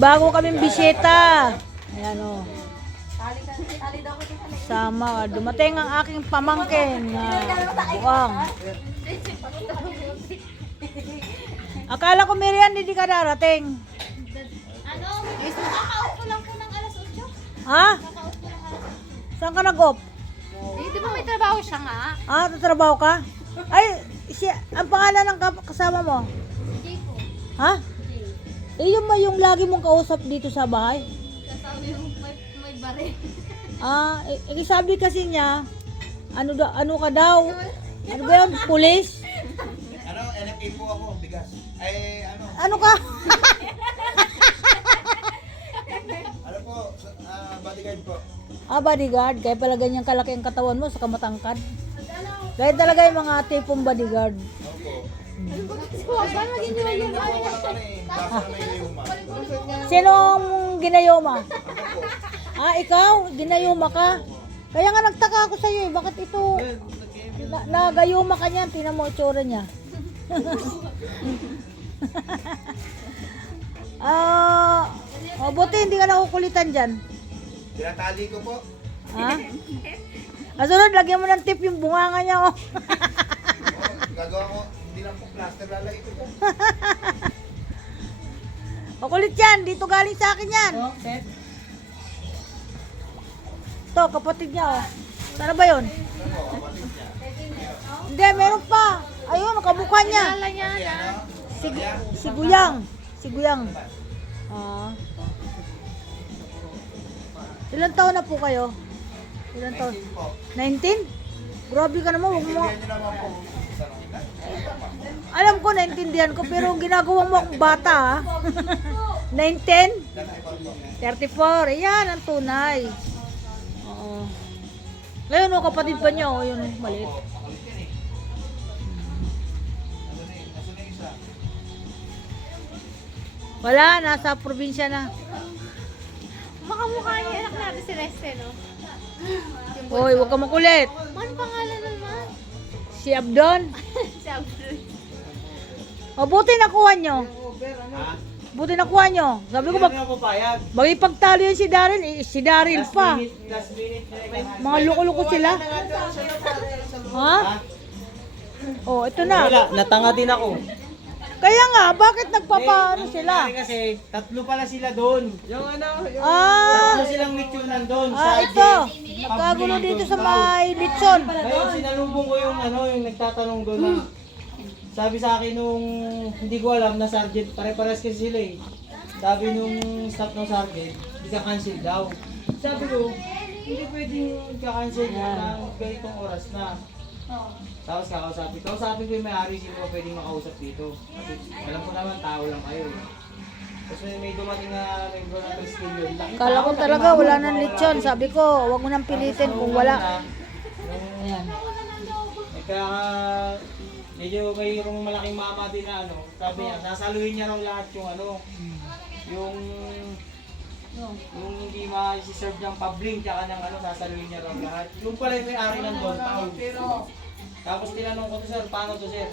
Bago kaming bisita. Ayan o. Sama. Dumating ang aking pamangkin na buwang. Akala ko Miriam, hindi ka darating. Ano? Kaka-off ko lang po ng alas 8. Ha? Kaka-off ko ng alas 8. Saan ka nag-off? Di ba may trabaho siya nga? Ah, tatrabaho ka? Ay, ang pangalan ng kasama mo? Jay po. Ha? Eh, yung ba yung lagi mong kausap dito sa bahay? Kasabi yung may baril. Ah, sabi kasi niya, ano ka daw? Ano ba yun? Pulis? Ano, NFA po ako, bigas. Ay, ano? Ano ka? Ano po, bodyguard po. Ah, bodyguard. Kaya pala ganyan kalaki ang katawan mo sa kamatangkad. Kaya talaga yung mga tipong bodyguard. Opo. Saan maging nyo yung Ako ng ano eh, basa na may luma. Sinong ginayoma? Ako po. Ah, ikaw? Ginayoma ka? Kaya nga nagtaka ako sa'yo eh. Bakit ito? Nagayoma ka niyan. Tingnan mo itsura niya. Buti hindi ka nakukulitan dyan. Tinatali ko po. Ha? Kasunod, lagyan mo ng tip yung bunganga niya. Oh. Gagawa ko, hindi lang po plaster, lalagay ko dyan. Makulit yan. Dito galing sa akin yan. Ito, kapatid niya. Oh. Sana ba yun? Ano po, kapatid niya. Hindi, meron pa. Ayun, kamukha niya. Kala niya na. Siguyang. Siguyang. Ah. Ilan taon na po kayo? Ilan taon? 19 po. 19? Grabe ka naman. Huwag mo. Intindihan niyo naman po. Alam ko, naintindihan ko, pero ginagawa mo akong bata, ha? 19? 34. Yan, ang tunay. Oo. Ngayon, oh, kapatid pa niya, oh, yun, maliit. Wala, nasa probinsya na. Makamukha niya anak natin si Reste, no? Hoy, huwag ka makulit. Ano pangalan naman? Si Abdon. Si Abdul. O, buti nakuha nyo. Ha? Buti nakuha nyo. Sabi ko, magipagtalo yun si Daryl. Eh, si Daryl pa. Mga loko-loko sila. Ha? Oh, ito na. Wala, natanga din ako. Kaya nga, bakit nagpapaano sila? Kasi tatlo pala sila doon. Yung ano, yung Ah, tatlo silang mitsunan doon. ito. Nagkagulo dito sa may litson. Ngayon sinalubong ko yung ano, yung nagtatanong doon. Sabi sa akin nung hindi ko alam na sergeant, pare-pares kasi sila eh. Sabi nung staff ng sergeant, hindi ka cancel daw. Sabi ko, hindi pwedeng ka-cancel na ganitong oras na. Tapos kausapin ko yung may-ari, sino ba pwedeng makausap dito. Kasi alam ko naman, tao lang kayo. Tapos may dumating na membro ng Prestilio. Kala ko talaga wala nang litson. Sabi ko, huwag mo nang pilitin kung wala. Ayan. Kaya medyo mayroong malaking mama din na ano. Sabi niya, sasaluhin niya raw lahat yung ano. Yung hindi ma-serve ng pabling tsaka ng ano, sasaluhin niya raw lahat. Yung pala yung may-ari ng doon, tapos tinanong ko to, sir, paano to, sir?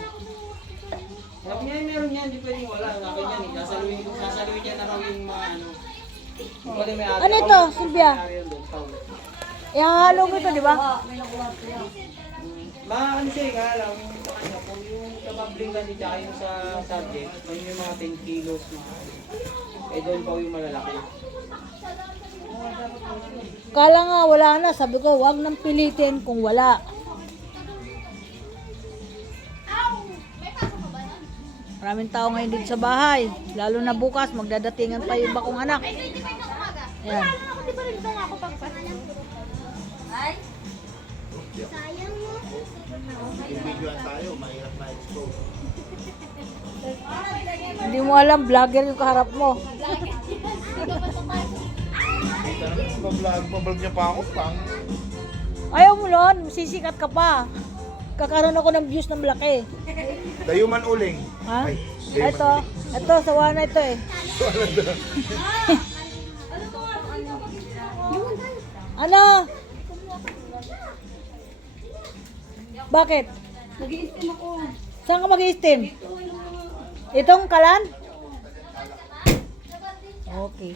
Sabi niya, meron yan, hindi pwedeng wala. Sabi niya, sasaluhin niya na raw yung mga ano. Yung pala yung may-ari. Ano ito, Silvia? May-ari ng doon, tao. Ihahalo mo ito, di ba? Mga ano siya, kaya lang, yung sa kanya, kung yung kapabling kasi tsaka yung sa subject, yun yung mga 10 kilos na. Eh doon pa yung malalaki. Kala nga wala na. Sabi ko, huwag nang pilitin kung wala. Maraming tao ngayon dito sa bahay. Lalo na bukas, magdadatingan pa yung iba kong anak. Ayan. Di ba rin ako pagpasok? Ay? Sayang mo. Bibidyoan tayo, mahirap na expose. Hindi mo alam, vlogger yung kaharap mo. Pablog niya pa ako, pang. Ayaw mo nun, sisikat ka pa. Kakaroon ako ng views ng malaki. Dayuman uling. Ha? Ay, dayuman Ito, sawa na ito eh. Ano? Bakit? Nag-i-steam ako. Saan ka mag-i-steam? Itong kalan? Okay.